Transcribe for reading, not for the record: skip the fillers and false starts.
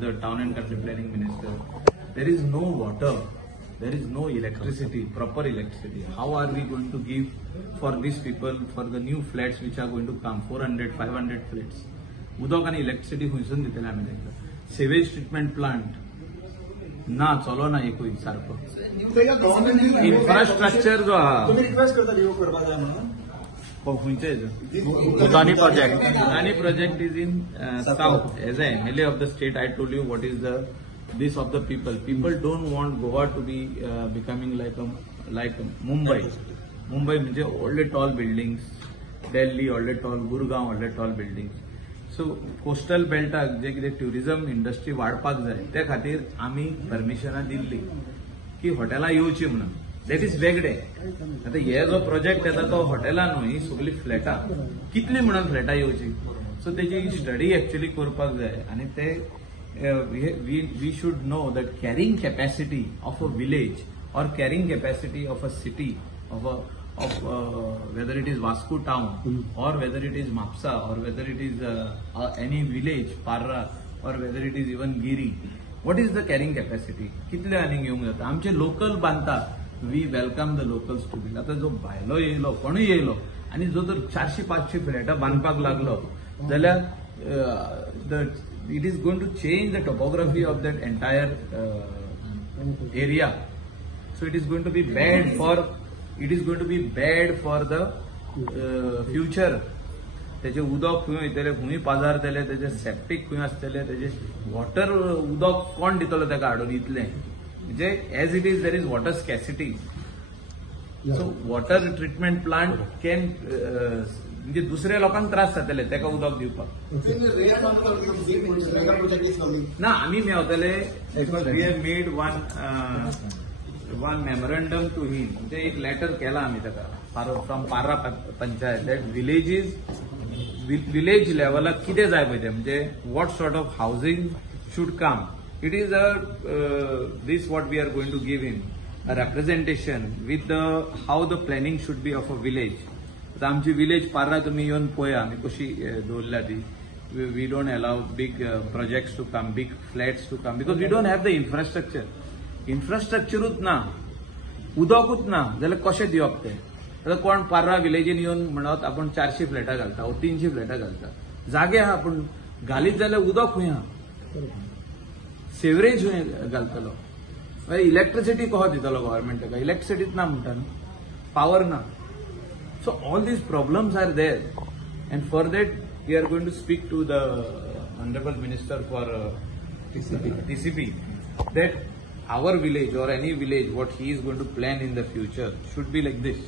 the town and country planning minister. There is no water, there is no electricity, proper electricity. How are we going to give for these people, for the new flats which are going to come, 400, 500 flats? उदक आणि electricity खुंयसून दितले आमी तांकां. Savage treatment plant ना, चलो ना एकूय सारको. इन्फ्रास्ट्रक्चर जो आहा खंयचे Bhutani project is in south. As an MLA of the state, I told you what is the this of the people. People don't want Goa to be becoming like Mumbai. Mumbai म्हणजे all tall buildings, Delhi all tall, Gurgaon all tall buildings. So coastal belटाक जे कितें tourism industry वाडपाक जाय त्या खातीर आमी परमिशनां दिल्ली की हॉटेलां येवची म्हणून. दॅट इज वेगळे. आता हे जो प्रोजेक्ट येता तो हॉटेलां न्हू, ही सगळी फ्लॅटां कितली म्हणून फ्लॅटां येवची. सो तेजी स्टडी एक्चुअली करपाक जाय आनी ते we should know that carrying capacity of a village or carrying capacity of a city of whether it is Vasco town or whether it is Mapsa or whether it is any village Parra or whether it is even Giri, what is the carrying capacity? कितले आनीक येवंक जाता. आमचे local बांदता, we welcome the locals to be. आता जो भायलो येयलो कोणूय येयलो आनी जो तर 400-500 फ्लॅटां बांदपाक लागलो जाल्यार it is going to change the topography of that entire area. So it is going to be bad for the future. तेजे उदक खंय वयतले, खंय पाजारतले, तेजे सेप्टीक खंय आसतले, तेजे वॉटर उदक कोण दितलो ताका हाडून इतलें. म्हणजे as it is there is water scarcity. So water treatment plant can म्हणजे दुसऱ्या लोकांक त्रास जातले ताका उदक दिवपाक. ना आमी मेवतले. We have made one memorandum to him. म्हणजे एक लेटर केला आम्ही ताका from Parra panchayat that village लेवलाक कितें जाय पळय तें म्हणजे what sort of housing should come. It is this what we are going to give in a representation with the how the planning should be of a village. आता आमची village Parra तुम्ही येवन पळया आमी कशी दवरल्या ती. We don't allow big projects to come, big flats to come because we don't have the infrastructure. इन्फ्रास्ट्रक्चरूच ना, उदकूच ना जाल्यार कशें दिवप ते. आतां कोण पार्रा विलेजीन येवन म्हणत आपण 400 फ्लॅटां घालता वा 300 फ्लॅटां घालता. जागे आहा पूण घालीत जाल्यार उदक खंय आहा, सेवरेज खंय घालतलो, इलेक्ट्रिसिटी कहो दितलो गव्हर्मेंट ताका. इलेक्ट्रिसिटीच ना म्हणटा न्हू, पावर ना. So all these problems are there and for that we are going to speak to the honourable minister for TCP that our village or any village what he is going to plan in the future should be like this.